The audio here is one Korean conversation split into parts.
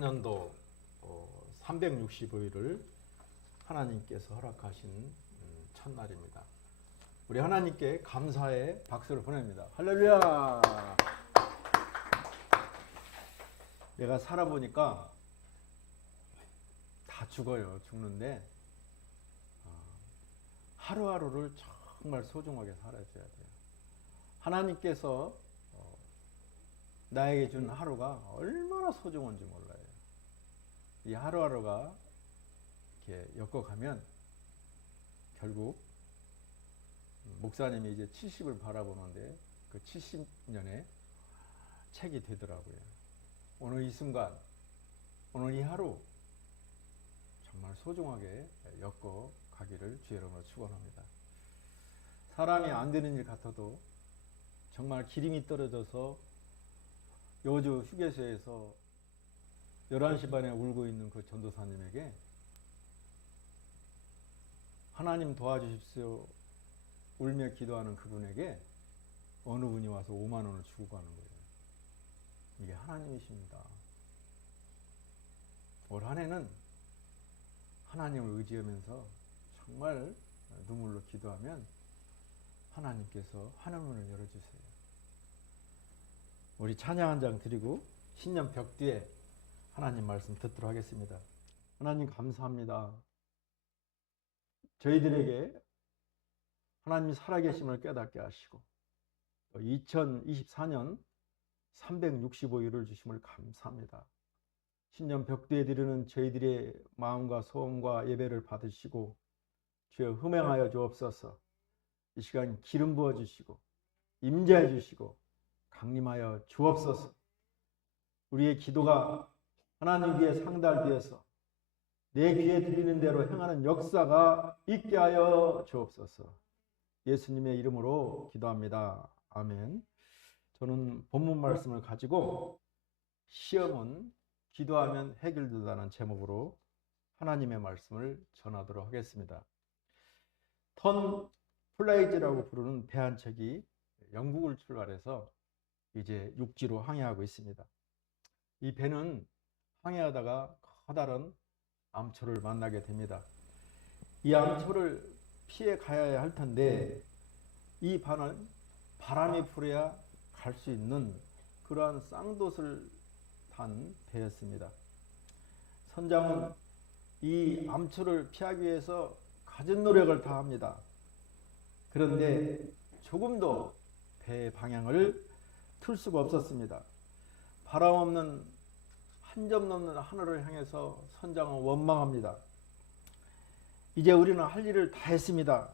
2024년도 365일을 하나님께서 허락하신 첫날입니다. 우리 하나님께 감사의 박수를 보냅니다. 할렐루야! 내가 살아보니까 다 죽어요. 죽는데 하루하루를 정말 소중하게 살아줘야 돼요. 하나님께서 나에게 준 하루가 얼마나 소중한지 몰라요. 이 하루하루가 이렇게 엮어가면 결국 목사님이 이제 70을 바라보는데 그 70년의 책이 되더라고요. 오늘 이 순간, 오늘 이 하루 정말 소중하게 엮어가기를 주의 이름으로 축원합니다. 사람이 안 되는 일 같아도 정말 기름이 떨어져서 여주 휴게소에서 11시 반에 울고 있는 그 전도사님에게 하나님 도와주십시오 울며 기도하는 그분에게 어느 분이 와서 5만 원을 주고 가는 거예요. 이게 하나님이십니다. 올 한 해는 하나님을 의지하면서 정말 눈물로 기도하면 하나님께서 하늘문을 열어주세요. 우리 찬양 한 장 드리고 신년 벽 뒤에 하나님 말씀 듣도록 하겠습니다. 하나님 감사합니다. 저희들에게 하나님 살아계심을 깨닫게 하시고 2024년 365일을 주심을 감사합니다. 신년 벽 뒤에 드리는 저희들의 마음과 소원과 예배를 받으시고 주여 흠행하여 주옵소서. 이 시간 기름 부어주시고 임재해 주시고 강림하여 주옵소서. 우리의 기도가 하나님 귀에 상달되어서 내 귀에 들리는 대로 행하는 역사가 있게 하여 주옵소서. 예수님의 이름으로 기도합니다. 아멘. 저는 본문 말씀을 가지고 시험은 기도하면 해결된다는 제목으로 하나님의 말씀을 전하도록 하겠습니다. 턴 플레이즈라고 부르는 배 한 척이 영국을 출발해서 이제 육지로 항해하고 있습니다. 이 배는 항해하다가 커다란 암초를 만나게 됩니다. 이 암초를 피해 가야 할 텐데 이 반은 바람이 불어야 갈 수 있는 그러한 쌍돛을 탄 배였습니다. 선장은 이 암초를 피하기 위해서 갖은 노력을 다합니다. 그런데 조금도 배의 방향을 틀 수가 없었습니다. 바람 없는 한 점 넘는 하늘을 향해서 선장은 원망합니다. 이제 우리는 할 일을 다 했습니다.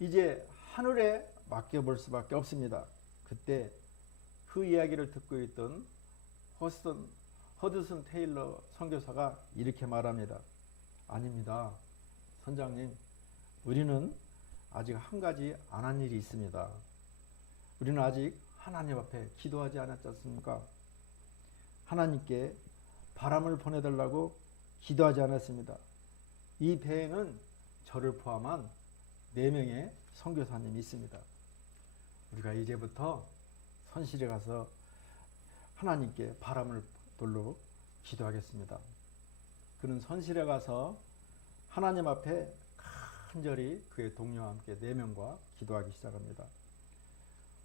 이제 하늘에 맡겨볼 수밖에 없습니다. 그때 그 이야기를 듣고 있던 허드슨 테일러 선교사가 이렇게 말합니다. 아닙니다. 선장님, 우리는 아직 한 가지 안 한 일이 있습니다. 우리는 아직 하나님 앞에 기도하지 않았지 않습니까? 하나님께 바람을 보내달라고 기도하지 않았습니다. 이 배에는 저를 포함한 4명의 선교사님이 있습니다. 우리가 이제부터 선실에 가서 하나님께 바람을 돌로 기도하겠습니다. 그는 선실에 가서 하나님 앞에 간절히 그의 동료와 함께 4명과 기도하기 시작합니다.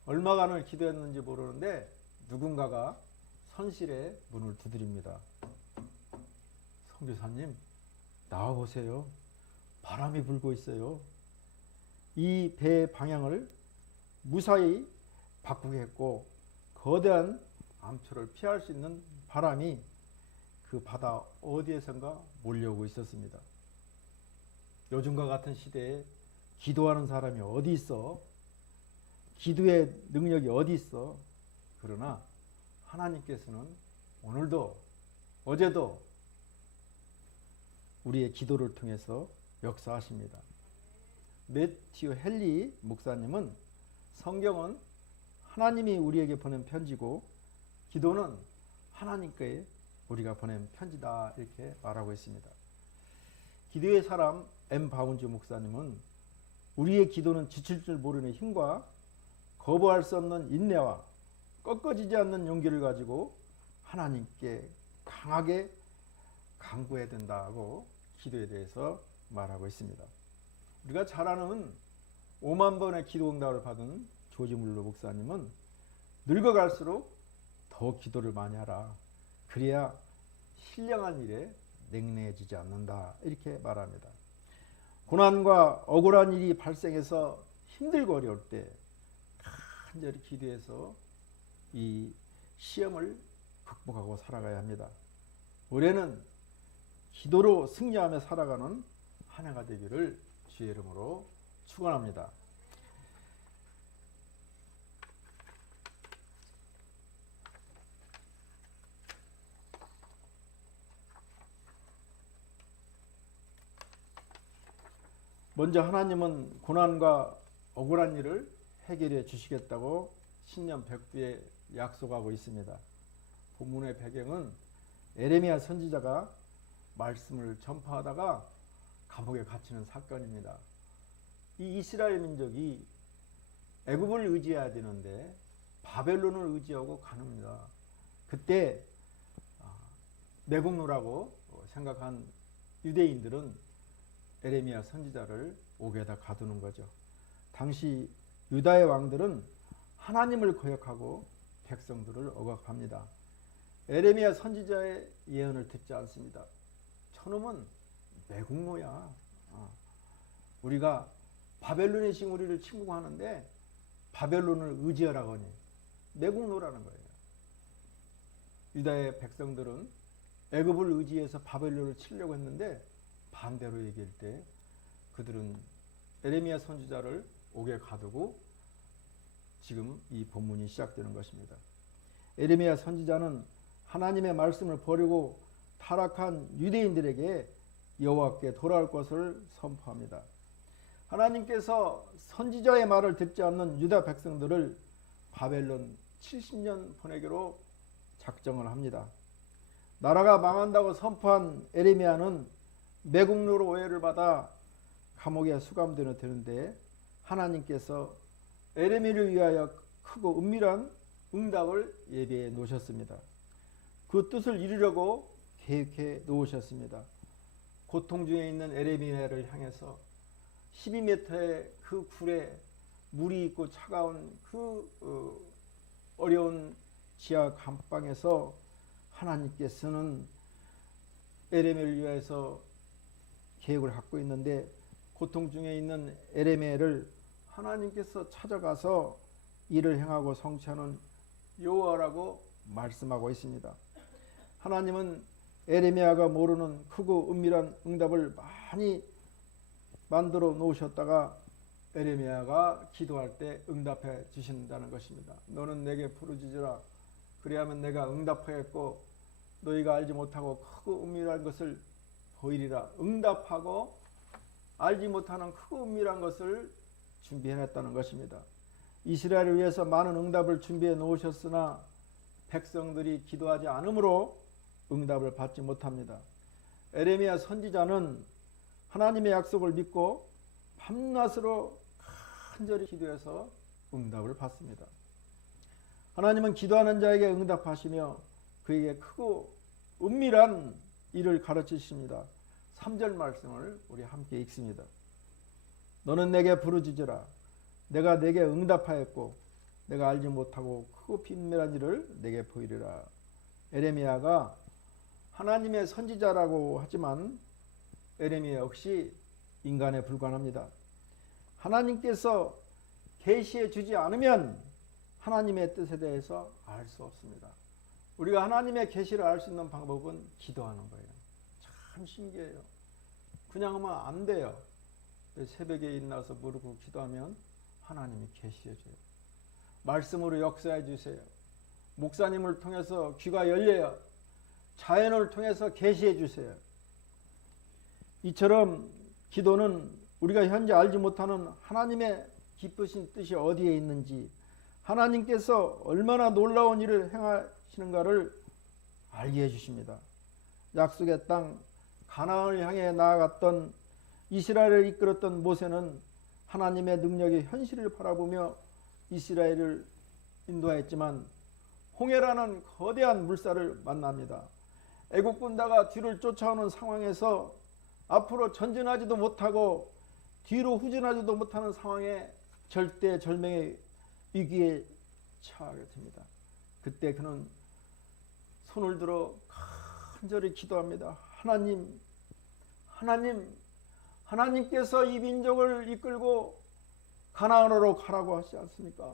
얼마간을 기도했는지 모르는데 누군가가 선실의 문을 두드립니다. 선교사님, 나와보세요. 바람이 불고 있어요. 이 배의 방향을 무사히 바꾸겠고 거대한 암초를 피할 수 있는 바람이 그 바다 어디에선가 몰려오고 있었습니다. 요즘과 같은 시대에 기도하는 사람이 어디 있어? 기도의 능력이 어디 있어? 그러나 하나님께서는 오늘도 어제도 우리의 기도를 통해서 역사하십니다. 매튜 헨리 목사님은 성경은 하나님이 우리에게 보낸 편지고 기도는 하나님께 우리가 보낸 편지다 이렇게 말하고 있습니다. 기도의 사람 M. 바운즈 목사님은 우리의 기도는 지칠 줄 모르는 힘과 거부할 수 없는 인내와 꺾어지지 않는 용기를 가지고 하나님께 강하게 강구해야 된다고 기도에 대해서 말하고 있습니다. 우리가 잘 아는 5만 번의 기도 응답을 받은 조지 물러 목사님은 늙어갈수록 더 기도를 많이 하라. 그래야 신령한 일에 냉랭해지지 않는다. 이렇게 말합니다. 고난과 억울한 일이 발생해서 힘들고 어려울 때 간절히 기도해서 이 시험을 극복하고 살아가야 합니다. 올해는 기도로 승리하며 살아가는 한 해가 되기를 주의 이름으로 축원합니다. 먼저 하나님은 고난과 억울한 일을 해결해 주시겠다고 신년 백두에 약속하고 있습니다. 본문의 배경은 에레미야 선지자가 말씀을 전파하다가 감옥에 갇히는 사건입니다. 이 이스라엘 민족이 애굽을 의지해야 되는데 바벨론을 의지하고 가는입니다. 그때 매국노라고 생각한 유대인들은 에레미야 선지자를 옥에다 가두는 거죠. 당시 유다의 왕들은 하나님을 거역하고 백성들을 억압합니다. 에레미야 선지자의 예언을 듣지 않습니다. 저놈은 매국노야. 우리가 바벨론이 지금 우리를 침공하는데 바벨론을 의지하라고 하니 매국노라는 거예요. 유다의 백성들은 애굽을 의지해서 바벨론을 치려고 했는데 반대로 얘기할 때 그들은 에레미야 선지자를 옥에 가두고 지금 이 본문이 시작되는 것입니다. 에레미야 선지자는 하나님의 말씀을 버리고 타락한 유대인들에게 여호와께 돌아올 것을 선포합니다. 하나님께서 선지자의 말을 듣지 않는 유다 백성들을 바벨론 70년 보내기로 작정을 합니다. 나라가 망한다고 선포한 에레미야는 매국노로 오해를 받아 감옥에 수감되는데 하나님께서 에레미야를 위하여 크고 은밀한 응답을 예비해 놓으셨습니다. 그 뜻을 이루려고 계획해 놓으셨습니다. 고통 중에 있는 에레미야를 향해서 12m의 그 굴에 물이 있고 차가운 그 어려운 지하 감방에서 하나님께서는 에레미야를 위해서 계획을 갖고 있는데 고통 중에 있는 에레미야를 하나님께서 찾아가서 일을 행하고 성취하는 여호와라고 말씀하고 있습니다. 하나님은 에레미야가 모르는 크고 은밀한 응답을 많이 만들어 놓으셨다가 에레미야가 기도할 때 응답해 주신다는 것입니다. 너는 내게 부르짖으라. 그래야만 내가 응답하였고 너희가 알지 못하고 크고 은밀한 것을 보이리라. 응답하고 알지 못하는 크고 은밀한 것을 준비해놨다는 것입니다. 이스라엘을 위해서 많은 응답을 준비해 놓으셨으나 백성들이 기도하지 않으므로 응답을 받지 못합니다. 에레미야 선지자는 하나님의 약속을 믿고 밤낮으로 간절히 기도해서 응답을 받습니다. 하나님은 기도하는 자에게 응답하시며 그에게 크고 은밀한 일을 가르치십니다. 3절 말씀을 우리 함께 읽습니다. 너는 내게 부르짖으라. 내가 내게 응답하였고 내가 알지 못하고 크고 비밀한 일을 내게 보이리라. 에레미야가 하나님의 선지자라고 하지만 에레미야 역시 인간에 불과합니다. 하나님께서 계시해 주지 않으면 하나님의 뜻에 대해서 알 수 없습니다. 우리가 하나님의 계시를 알 수 있는 방법은 기도하는 거예요. 참 신기해요. 그냥 하면 안 돼요. 새벽에 일어나서 무릎 꿇고 기도하면 하나님이 계시해 줘요. 말씀으로 역사해 주세요. 목사님을 통해서 귀가 열려요. 자연을 통해서 계시해 주세요. 이처럼 기도는 우리가 현재 알지 못하는 하나님의 기쁘신 뜻이 어디에 있는지, 하나님께서 얼마나 놀라운 일을 행하시는가를 알게 해주십니다. 약속의 땅 가나안을 향해 나아갔던 이스라엘을 이끌었던 모세는 하나님의 능력의 현실을 바라보며 이스라엘을 인도하였지만 홍해라는 거대한 물살을 만납니다. 애국 군대가 뒤를 쫓아오는 상황에서 앞으로 전진하지도 못하고 뒤로 후진하지도 못하는 상황에 절대절명의 위기에 처하게 됩니다. 그때 그는 손을 들어 간절히 기도합니다. 하나님께서 이 민족을 이끌고 가나안으로 가라고 하시지 않습니까?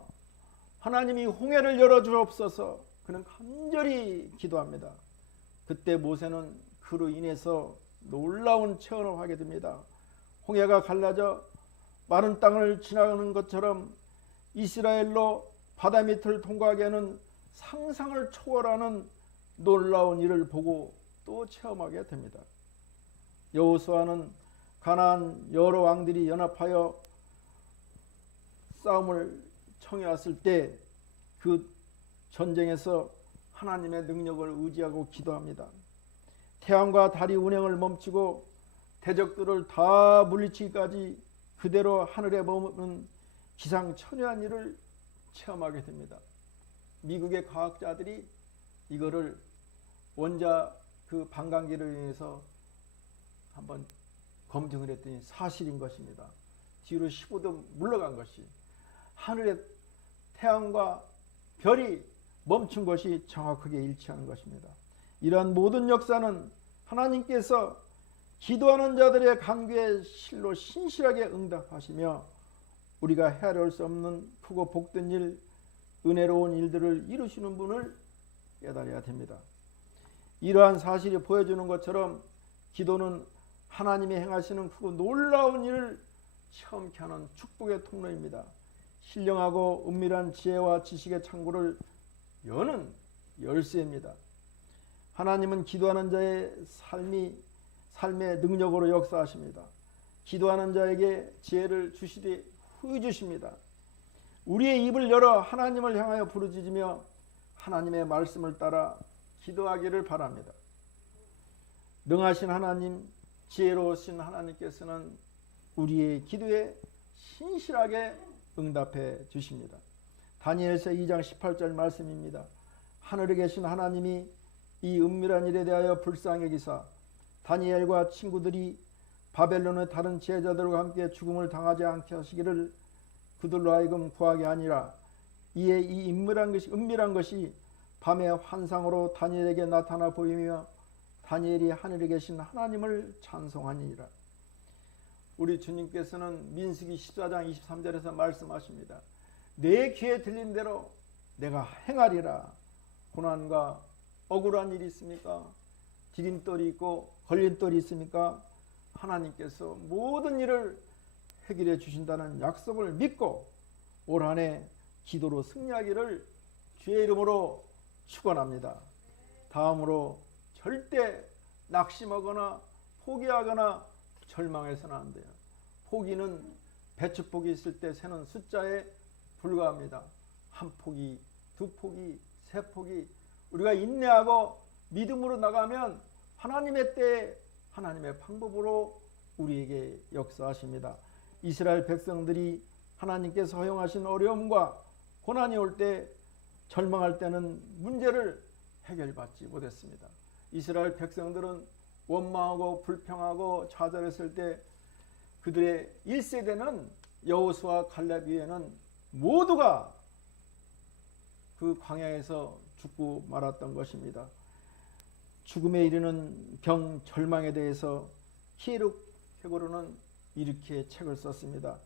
하나님이 홍해를 열어주옵소서. 그는 간절히 기도합니다. 그때 모세는 그로 인해서 놀라운 체험을 하게 됩니다. 홍해가 갈라져 마른 땅을 지나가는 것처럼 이스라엘로 바다 밑을 통과하게 하는 상상을 초월하는 놀라운 일을 보고 또 체험하게 됩니다. 여호수아는 가나안 여러 왕들이 연합하여 싸움을 청해왔을 때 그 전쟁에서 하나님의 능력을 의지하고 기도합니다. 태양과 달이 운행을 멈추고 대적들을 다 물리치기까지 그대로 하늘에 머무는 기상천외한 일을 체험하게 됩니다. 미국의 과학자들이 이거를 원자 그 반감기를 인해서 한번 검증을 했더니 사실인 것입니다. 뒤로 15도 물러간 것이 하늘의 태양과 별이 멈춘 것이 정확하게 일치하는 것입니다. 이러한 모든 역사는 하나님께서 기도하는 자들의 간구에 실로 신실하게 응답하시며 우리가 헤아릴 수 없는 크고 복된 일, 은혜로운 일들을 이루시는 분을 깨달아야 됩니다. 이러한 사실이 보여주는 것처럼 기도는 하나님이 행하시는 크고 놀라운 일을 체험케 하는 축복의 통로입니다. 신령하고 은밀한 지혜와 지식의 창고를 여는 열쇠입니다. 하나님은 기도하는 자의 삶의 능력으로 역사하십니다. 기도하는 자에게 지혜를 주시되 후히 주십니다. 우리의 입을 열어 하나님을 향하여 부르짖으며 하나님의 말씀을 따라 기도하기를 바랍니다. 능하신 하나님, 지혜로우신 하나님께서는 우리의 기도에 신실하게 응답해 주십니다. 다니엘서 2장 18절 말씀입니다. 하늘에 계신 하나님이 이 은밀한 일에 대하여 불쌍히 여기사 다니엘과 친구들이 바벨론의 다른 제자들과 함께 죽음을 당하지 않게 하시기를 그들로 하여금 구하게 아니라 이에 이 은밀한 것이 밤의 환상으로 다니엘에게 나타나 보이며 다니엘이 하늘에 계신 하나님을 찬송하니라. 우리 주님께서는 민수기 14장 23절에서 말씀하십니다. 내 귀에 들린 대로 내가 행하리라. 고난과 억울한 일이 있습니까? 디딤돌이 있고 걸림돌이 있습니까? 하나님께서 모든 일을 해결해 주신다는 약속을 믿고 올 한 해 기도로 승리하기를 주의 이름으로 축원합니다. 다음으로 절대 낙심하거나 포기하거나 절망해서는 안 돼요. 포기는 배추포기 있을 때 세는 숫자에 불과합니다. 한 포기, 두 포기, 세 포기. 우리가 인내하고 믿음으로 나가면 하나님의 때에 하나님의 방법으로 우리에게 역사하십니다. 이스라엘 백성들이 하나님께서 허용하신 어려움과 고난이 올 때 절망할 때는 문제를 해결받지 못했습니다. 이스라엘 백성들은 원망하고 불평하고 좌절했을 때 그들의 1세대는 여호수아 갈렙 위에는 모두가 그 광야에서 죽고 말았던 것입니다. 죽음에 이르는 병 절망에 대해서 히에르 회고로는 이렇게 책을 썼습니다.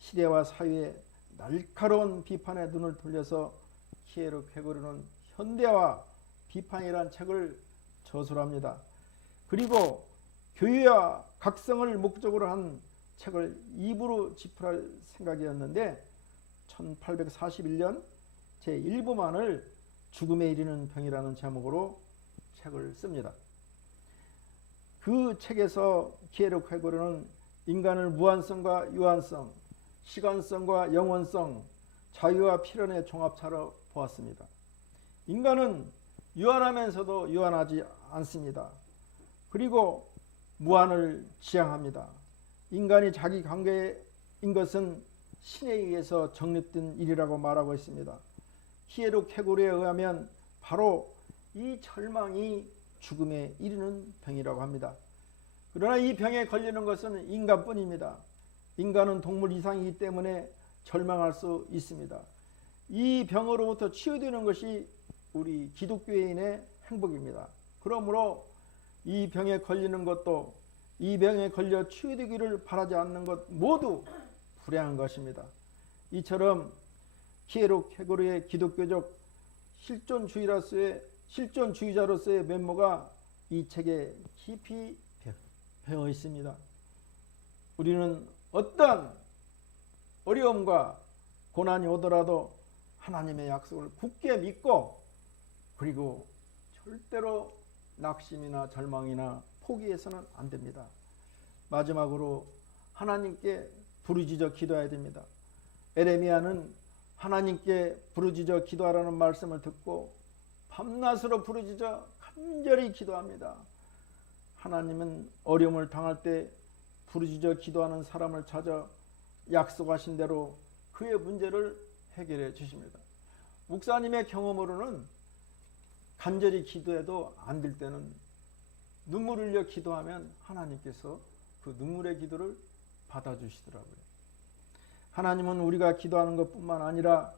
시대와 사회의 날카로운 비판에 눈을 돌려서 히에르 회고로는 현대와 비판이란 책을 저술합니다. 그리고 교회와 각성을 목적으로 한 책을 2부로 집필할 생각이었는데 1841년 제1부만을 죽음에 이르는 병이라는 제목으로 책을 씁니다. 그 책에서 히에르 회고로는 인간을 무한성과 유한성, 시간성과 영원성, 자유와 필연의 종합차로 보았습니다. 인간은 유한하면서도 유한하지 않습니다. 그리고 무한을 지향합니다. 인간이 자기 관계인 것은 신에 의해서 정립된 일이라고 말하고 있습니다. 히에르 회고로에 의하면 바로 이 절망이 죽음에 이르는 병이라고 합니다. 그러나 이 병에 걸리는 것은 인간뿐입니다. 인간은 동물 이상이기 때문에 절망할 수 있습니다. 이 병으로부터 치유되는 것이 우리 기독교인의 행복입니다. 그러므로 이 병에 걸리는 것도 이 병에 걸려 치유되기를 바라지 않는 것 모두 불행한 것입니다. 이처럼 피에로 케고르의 기독교적 실존주의자로서의 면모가 이 책에 깊이 배어 있습니다. 우리는 어떤 어려움과 고난이 오더라도 하나님의 약속을 굳게 믿고 그리고 절대로 낙심이나 절망이나 포기해서는 안 됩니다. 마지막으로 하나님께 부르짖어 기도해야 됩니다. 에레미야는 하나님께 부르짖어 기도하라는 말씀을 듣고 밤낮으로 부르짖어 간절히 기도합니다. 하나님은 어려움을 당할 때 부르짖어 기도하는 사람을 찾아 약속하신 대로 그의 문제를 해결해 주십니다. 목사님의 경험으로는 간절히 기도해도 안 될 때는 눈물 흘려 기도하면 하나님께서 그 눈물의 기도를 받아주시더라고요. 하나님은 우리가 기도하는 것뿐만 아니라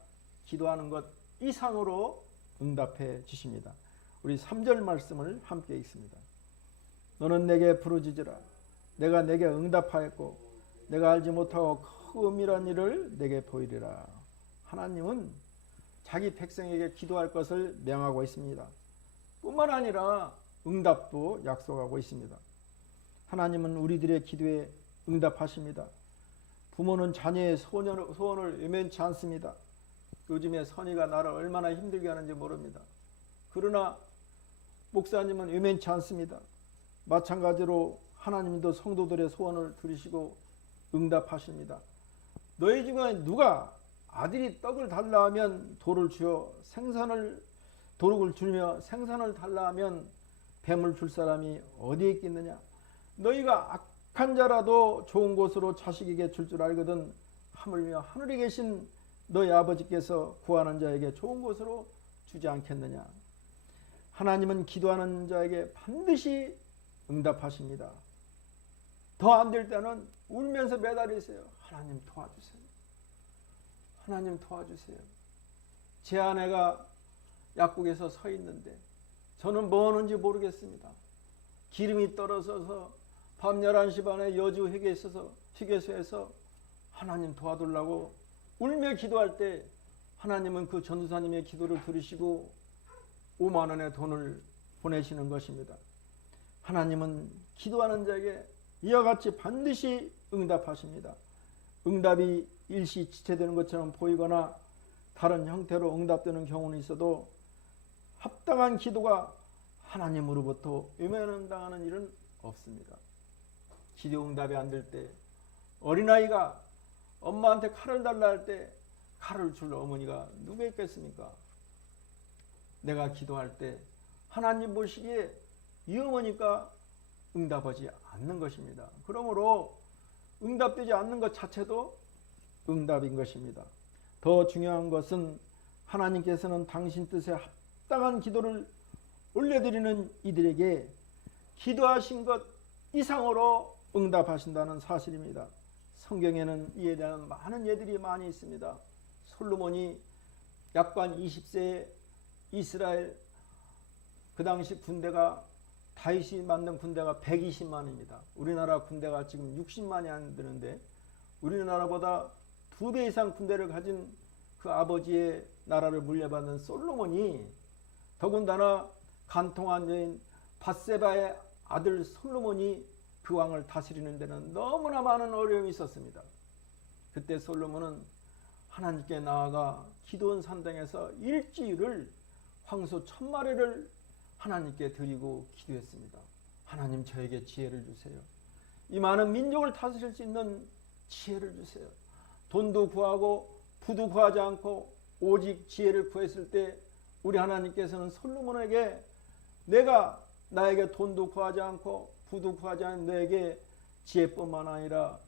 기도하는 것 이상으로 응답해 주십니다. 우리 3절 말씀을 함께 읽습니다. 너는 내게 부르짖으라. 내가 내게 응답하였고 내가 알지 못하고 그 은밀한 일을 내게 보이리라. 하나님은 자기 백성에게 기도할 것을 명하고 있습니다. 뿐만 아니라 응답도 약속하고 있습니다. 하나님은 우리들의 기도에 응답하십니다. 부모는 자녀의 소원을 외면치 않습니다. 요즘에 선의가 나를 얼마나 힘들게 하는지 모릅니다. 그러나 목사님은 외면치 않습니다. 마찬가지로 하나님도 성도들의 소원을 들으시고 응답하십니다. 너희 중에 누가 아들이 떡을 달라 하면 돌을 주어 도둑을 주며 생선을 달라 하면 뱀을 줄 사람이 어디에 있겠느냐? 너희가 악한 자라도 좋은 곳으로 자식에게 줄 줄 알거든 하물며 하늘에 계신 너희 아버지께서 구하는 자에게 좋은 곳으로 주지 않겠느냐? 하나님은 기도하는 자에게 반드시 응답하십니다. 더 안 될 때는 울면서 매달리세요. 하나님 도와주세요. 하나님 도와주세요. 제 아내가 약국에서 서 있는데 저는 뭐 하는지 모르겠습니다. 기름이 떨어져서 밤 11시 반에 여주 휴게소에서 하나님 도와달라고 울며 기도할 때 하나님은 그 전도사님의 기도를 들으시고 5만 원의 돈을 보내시는 것입니다. 하나님은 기도하는 자에게 이와 같이 반드시 응답하십니다. 응답이 일시지체되는 것처럼 보이거나 다른 형태로 응답되는 경우는 있어도 합당한 기도가 하나님으로부터 외면당하는 일은 없습니다. 기도 응답이 안 될 때 어린아이가 엄마한테 칼을 달라 할 때 칼을 줄 어머니가 누가 있겠습니까? 내가 기도할 때 하나님 보시기에 이 어머니가 응답하지 않는 것입니다. 그러므로 응답되지 않는 것 자체도 응답인 것입니다. 더 중요한 것은 하나님께서는 당신 뜻에 합당한 기도를 올려드리는 이들에게 기도하신 것 이상으로 응답하신다는 사실입니다. 성경에는 이에 대한 많은 예들이 많이 있습니다. 솔로몬이 약관 20세에 이스라엘 그 당시 군대가 다윗이 만든 군대가 120만입니다. 우리나라 군대가 지금 60만이 안 되는데 우리나라보다 2배 이상 군대를 가진 그 아버지의 나라를 물려받는 솔로몬이 더군다나 간통한 여인 밧세바의 아들 솔로몬이 그 왕을 다스리는 데는 너무나 많은 어려움이 있었습니다. 그때 솔로몬은 하나님께 나아가 기드온 산당에서 일주일을 황소 1000마리를 하나님께 드리고 기도했습니다. 하나님 저에게 지혜를 주세요. 이 많은 민족을 다스릴 수 있는 지혜를 주세요. 돈도 구하고 부도 구하지 않고 오직 지혜를 구했을 때 우리 하나님께서는 솔로몬에게 내가 나에게 돈도 구하지 않고 부도 구하지 않은 너에게 지혜뿐만 아니라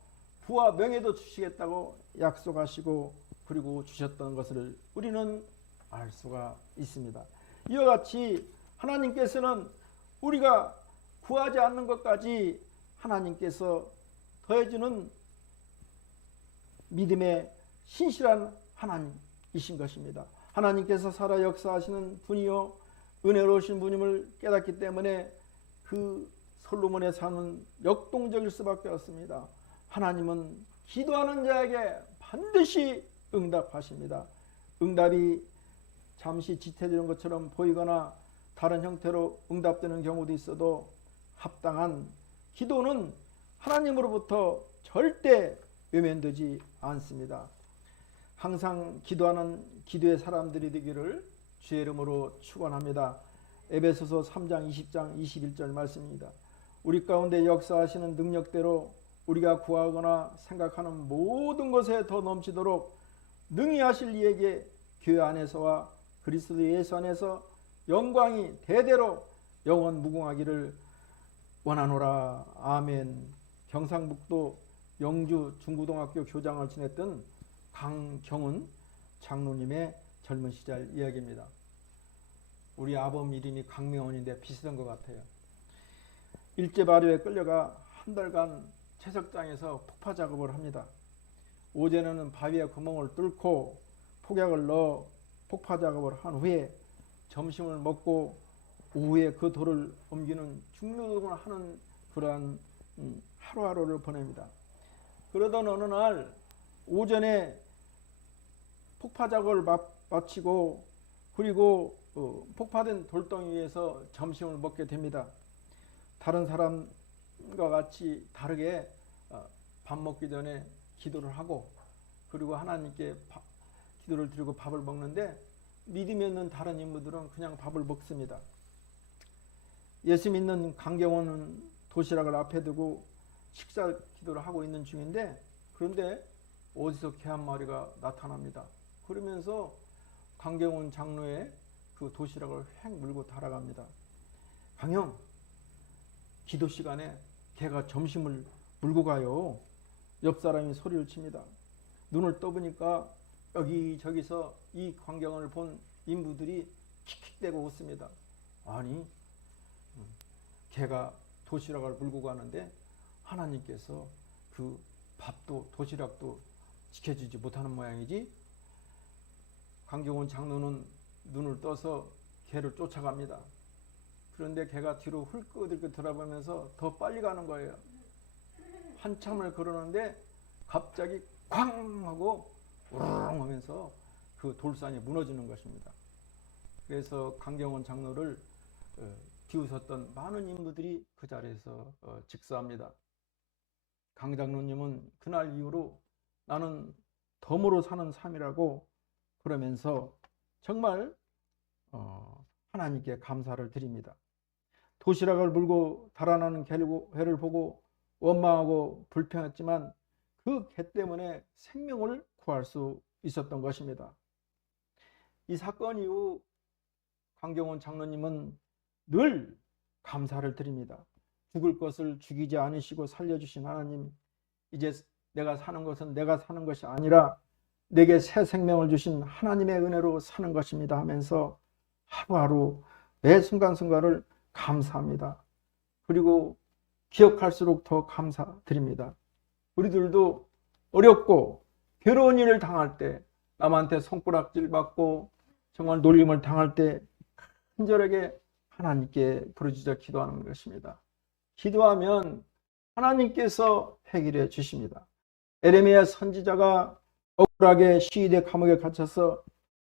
부와 명예도 주시겠다고 약속하시고 그리고 주셨던 것을 우리는 알 수가 있습니다. 이와 같이 하나님께서는 우리가 구하지 않는 것까지 하나님께서 더해주는 믿음의 신실한 하나님이신 것입니다. 하나님께서 살아 역사하시는 분이요 은혜로우신 분임을 깨닫기 때문에 그 솔로몬의 삶은 역동적일 수밖에 없습니다. 하나님은 기도하는 자에게 반드시 응답하십니다. 응답이 잠시 지체되는 것처럼 보이거나 다른 형태로 응답되는 경우도 있어도 합당한 기도는 하나님으로부터 절대 외면되지 않습니다. 항상 기도하는 기도의 사람들이 되기를 주의 이름으로 축원합니다. 에베소서 3장 20장 21절 말씀입니다. 우리 가운데 역사하시는 능력대로 우리가 구하거나 생각하는 모든 것에 더 넘치도록 능히 하실 이에게 교회 안에서와 그리스도 예수 안에서 영광이 대대로 영원 무궁하기를 원하노라. 아멘. 경상북도 영주 중고등학교 교장을 지냈던 강경은 장로님의 젊은 시절 이야기입니다. 우리 아범 이름이 강명원인데 비슷한 것 같아요. 일제 발효에 끌려가 한 달간 채석장에서 폭파 작업을 합니다. 오전에는 바위에 구멍을 뚫고 폭약을 넣어 폭파 작업을 한 후에 점심을 먹고 오후에 그 돌을 옮기는 중노동을 하는 그러한 하루하루를 보냅니다. 그러던 어느 날 오전에 폭파 작업을 마치고 그리고 폭파된 돌덩이 위에서 점심을 먹게 됩니다. 다른 사람과 같이 다르게 밥 먹기 전에 기도를 하고 그리고 하나님께 기도를 드리고 밥을 먹는데 믿음이 있는 다른 인물들은 그냥 밥을 먹습니다. 예수 믿는 강경원은 도시락을 앞에 두고 식사 기도를 하고 있는 중인데 그런데 어디서 개 한 마리가 나타납니다. 그러면서 강경원 장로의 그 도시락을 휙 물고 달아갑니다. 강형, 기도 시간에 개가 점심을 물고 가요. 옆 사람이 소리를 칩니다. 눈을 떠보니까 여기저기서 이 광경을 본 인부들이 킥킥대고 웃습니다. 아니, 개가 도시락을 물고 가는데 하나님께서 그 밥도 도시락도 지켜주지 못하는 모양이지. 강경원 장로는 눈을 떠서 개를 쫓아갑니다. 그런데 개가 뒤로 훌끗훌끗 돌아보면서 더 빨리 가는 거예요. 한참을 걸었는데 갑자기 쾅 하고 우르릉 하면서 그 돌산이 무너지는 것입니다. 그래서 강경원 장로를 비웃었던 많은 인물들이 그 자리에서 직사합니다. 강 장로님은 그날 이후로 나는 덤으로 사는 삶이라고 그러면서 정말 하나님께 감사를 드립니다. 도시락을 물고 달아나는 개를 보고 원망하고 불평했지만 그 개 때문에 생명을 구할 수 있었던 것입니다. 이 사건 이후 강경원 장로님은 늘 감사를 드립니다. 죽을 것을 죽이지 않으시고 살려주신 하나님, 이제 내가 사는 것은 내가 사는 것이 아니라 내게 새 생명을 주신 하나님의 은혜로 사는 것입니다 하면서 하루하루 매 순간순간을 감사합니다. 그리고 기억할수록 더 감사드립니다. 우리들도 어렵고 괴로운 일을 당할 때, 남한테 손가락질 받고 정말 놀림을 당할 때 간절하게 하나님께 부르짖어 기도하는 것입니다. 기도하면 하나님께서 해결해 주십니다. 에레미야 선지자가 억울하게 시위대 감옥에 갇혀서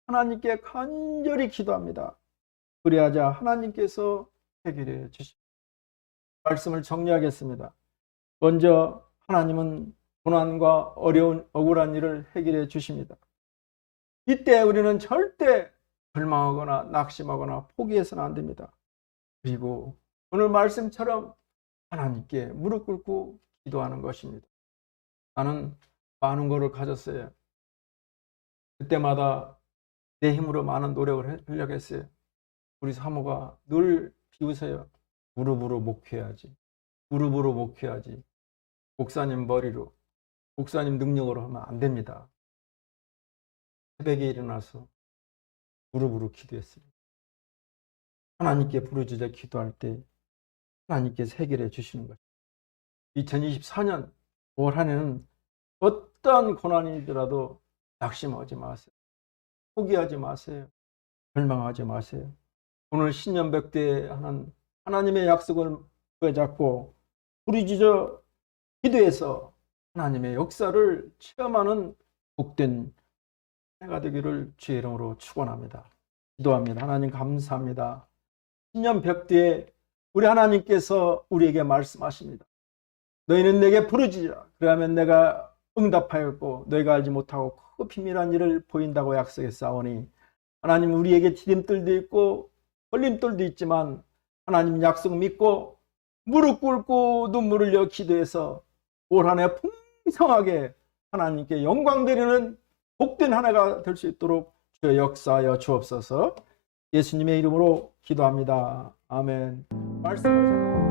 하나님께 간절히 기도합니다. 그리하자 하나님께서 해결해 주십니다. 말씀을 정리하겠습니다. 먼저 하나님은 고난과 어려운 억울한 일을 해결해 주십니다. 이때 우리는 절대 절망하거나 낙심하거나 포기해서는 안 됩니다. 그리고 오늘 말씀처럼 하나님께 무릎 꿇고 기도하는 것입니다. 나는 많은 것을 가졌어요. 그때마다 내 힘으로 많은 노력을 하려고 했어요. 우리 사모가 늘 비웃어요. 무릎으로 목회하지. 무릎으로 목회하지. 목사님 머리로, 목사님 능력으로 하면 안 됩니다. 새벽에 일어나서 무릎으로 기도했습니다. 하나님께 부르짖어 기도할 때 하나님께서 해결해 주시는 것입니다. 2024년 올 한 해는 어떠한 고난이더라도 낙심하지 마세요. 포기하지 마세요. 절망하지 마세요. 오늘 신년백대에 하는 하나님의 약속을 붙잡고 부르짖어 기도해서 하나님의 역사를 체험하는 복된 해가 되기를 주의 이름으로 축원합니다. 기도합니다. 하나님 감사합니다. 신년백대에 우리 하나님께서 우리에게 말씀하십니다. 너희는 내게 부르짖으라. 그러면 내가 응답하였고 너희가 알지 못하고 크고 비밀한 일을 보인다고 약속했사오니 하나님 우리에게 디딤돌도 있고 걸림돌도 있지만 하나님 약속 믿고 무릎 꿇고 눈물을 흘려 기도해서 올 한 해 풍성하게 하나님께 영광 드리는 복된 한 해가 될 수 있도록 주여 역사하여 주옵소서. 예수님의 이름으로 기도합니다. 아멘. 말씀을